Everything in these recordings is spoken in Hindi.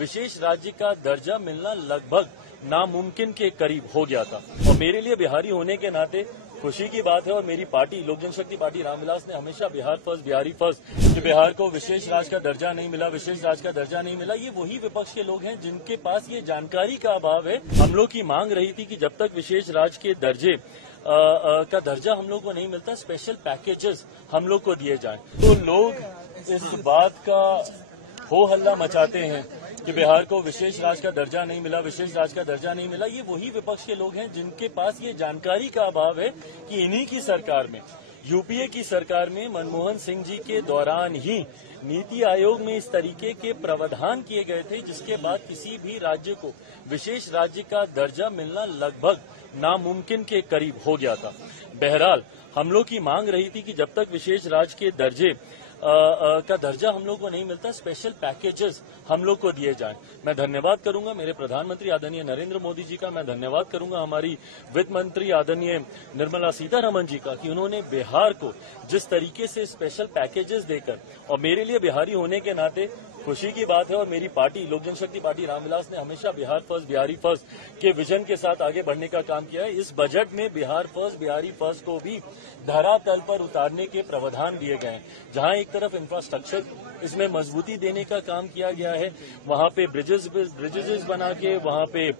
विशेष राज्य का दर्जा मिलना लगभग नामुमकिन के करीब हो गया था। और मेरे लिए बिहारी होने के नाते खुशी की बात है। और मेरी पार्टी लोक जनशक्ति पार्टी रामविलास ने हमेशा बिहार फर्स्ट, बिहारी फर्स्ट, जो बिहार को विशेष राज्य का दर्जा नहीं मिला, विशेष राज्य का दर्जा नहीं मिला, ये वही विपक्ष के लोग हैं जिनके पास ये जानकारी का अभाव है। हम लोग की मांग रही थी कि जब तक विशेष राज्य के दर्जे का दर्जा हम लोग को नहीं मिलता, स्पेशल पैकेजेस हम लोग को दिए जाएं। तो लोग इस बात का हो हल्ला मचाते हैं कि बिहार को विशेष राज्य का दर्जा नहीं मिला, विशेष राज्य का दर्जा नहीं मिला, ये वही विपक्ष के लोग हैं जिनके पास ये जानकारी का अभाव है कि इन्हीं की सरकार में, यूपीए की सरकार में मनमोहन सिंह जी के दौरान ही नीति आयोग में इस तरीके के प्रावधान किए गए थे जिसके बाद किसी भी राज्य को विशेष राज्य का दर्जा मिलना लगभग नामुमकिन के करीब हो गया था। बहरहाल हम लोग की मांग रही थी कि जब तक विशेष राज्य के दर्जे का दर्जा हम लोग को नहीं मिलता, स्पेशल पैकेजेस हम लोग को दिए जाएं। मैं धन्यवाद करूंगा मेरे प्रधानमंत्री आदरणीय नरेंद्र मोदी जी का, मैं धन्यवाद करूंगा हमारी वित्त मंत्री आदरणीय निर्मला सीतारमण जी का कि उन्होंने बिहार को जिस तरीके से स्पेशल पैकेजेस देकर, और मेरे लिए बिहारी होने के नाते खुशी की बात है। और मेरी पार्टी लोक जनशक्ति पार्टी रामविलास ने हमेशा बिहार फर्स्ट, बिहारी फर्स्ट के विजन के साथ आगे बढ़ने का काम किया है। इस बजट में बिहार फर्स्ट, बिहारी फर्स्ट को भी धरातल पर उतारने के प्रावधान दिए गए हैं। जहां एक तरफ इंफ्रास्ट्रक्चर इसमें मजबूती देने का काम किया गया है, वहां पे ब्रिजेस बना के, वहां पे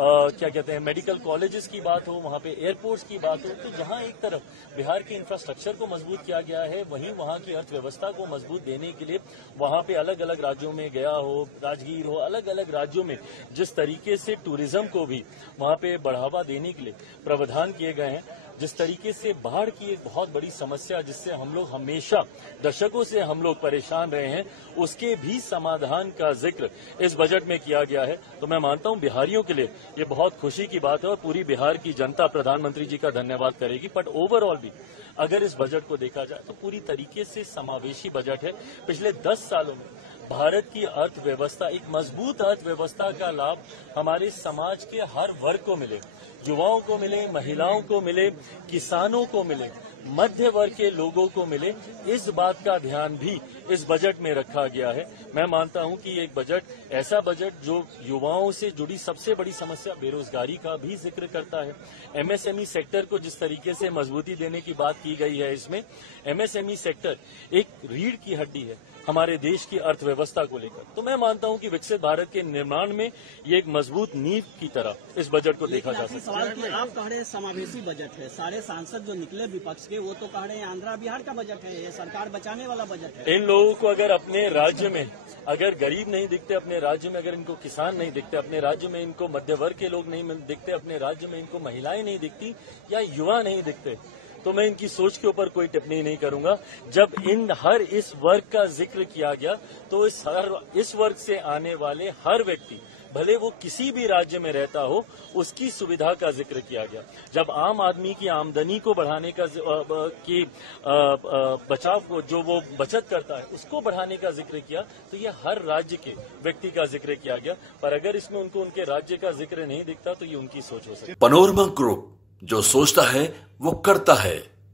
क्या कहते हैं मेडिकल कॉलेजेस की बात हो, वहां पे एयरपोर्ट्स की बात हो, तो जहां एक तरफ बिहार के इंफ्रास्ट्रक्चर को मजबूत किया गया है, वहीं वहां की अर्थव्यवस्था को मजबूत देने के लिए वहां पे अलग अलग राज्यों में गया हो, राजगीर हो, अलग अलग राज्यों में जिस तरीके से टूरिज्म को भी वहां पे बढ़ावा देने के लिए प्रावधान किए गए हैं, जिस तरीके से बाढ़ की एक बहुत बड़ी समस्या जिससे हम लोग हमेशा दशकों से हम लोग परेशान रहे हैं, उसके भी समाधान का जिक्र इस बजट में किया गया है। तो मैं मानता हूं बिहारियों के लिए ये बहुत खुशी की बात है और पूरी बिहार की जनता प्रधानमंत्री जी का धन्यवाद करेगी। बट ओवरऑल भी अगर इस बजट को देखा जाए तो पूरी तरीके से समावेशी बजट है। पिछले 10 सालों में भारत की अर्थव्यवस्था, एक मजबूत अर्थव्यवस्था का लाभ हमारे समाज के हर वर्ग को मिले, युवाओं को मिले, महिलाओं को मिले, किसानों को मिले, मध्य वर्ग के लोगों को मिले, इस बात का ध्यान भी इस बजट में रखा गया है। मैं मानता हूं कि एक बजट ऐसा बजट जो युवाओं से जुड़ी सबसे बड़ी समस्या बेरोजगारी का भी जिक्र करता है। एमएसएमई सेक्टर को जिस तरीके से मजबूती देने की बात की गई है, इसमें एमएसएमई सेक्टर एक रीढ़ की हड्डी है हमारे देश की अर्थव्यवस्था को लेकर। तो मैं मानता हूं कि विकसित भारत के निर्माण में ये एक मजबूत नींव की तरह इस बजट को देखा जा सकता है। सवाल कि आप कह रहे हैं समावेशी बजट है, सारे सांसद जो निकले विपक्ष के वो तो कह रहे हैं आंध्र बिहार का बजट है, ये सरकार बचाने वाला बजट है। इन लोगों को अगर अपने राज्य में अगर गरीब नहीं दिखते, अपने राज्य में अगर इनको किसान नहीं दिखते, अपने राज्य में इनको मध्य वर्ग के लोग नहीं दिखते, अपने राज्य में इनको महिलाएं नहीं दिखती या युवा नहीं दिखते, तो मैं इनकी सोच के ऊपर कोई टिप्पणी नहीं करूंगा। जब इस वर्ग का जिक्र किया गया तो इस वर्ग से आने वाले हर व्यक्ति, भले वो किसी भी राज्य में रहता हो, उसकी सुविधा का जिक्र किया गया। जब आम आदमी की आमदनी को बढ़ाने का बचाव को जो वो बचत करता है उसको बढ़ाने का जिक्र किया, तो ये हर राज्य के व्यक्ति का जिक्र किया गया। पर अगर इसमें उनको उनके राज्य का जिक्र नहीं दिखता तो ये उनकी सोच हो सकती है। पैनोरमा ग्रुप, जो सोचता है वो करता है।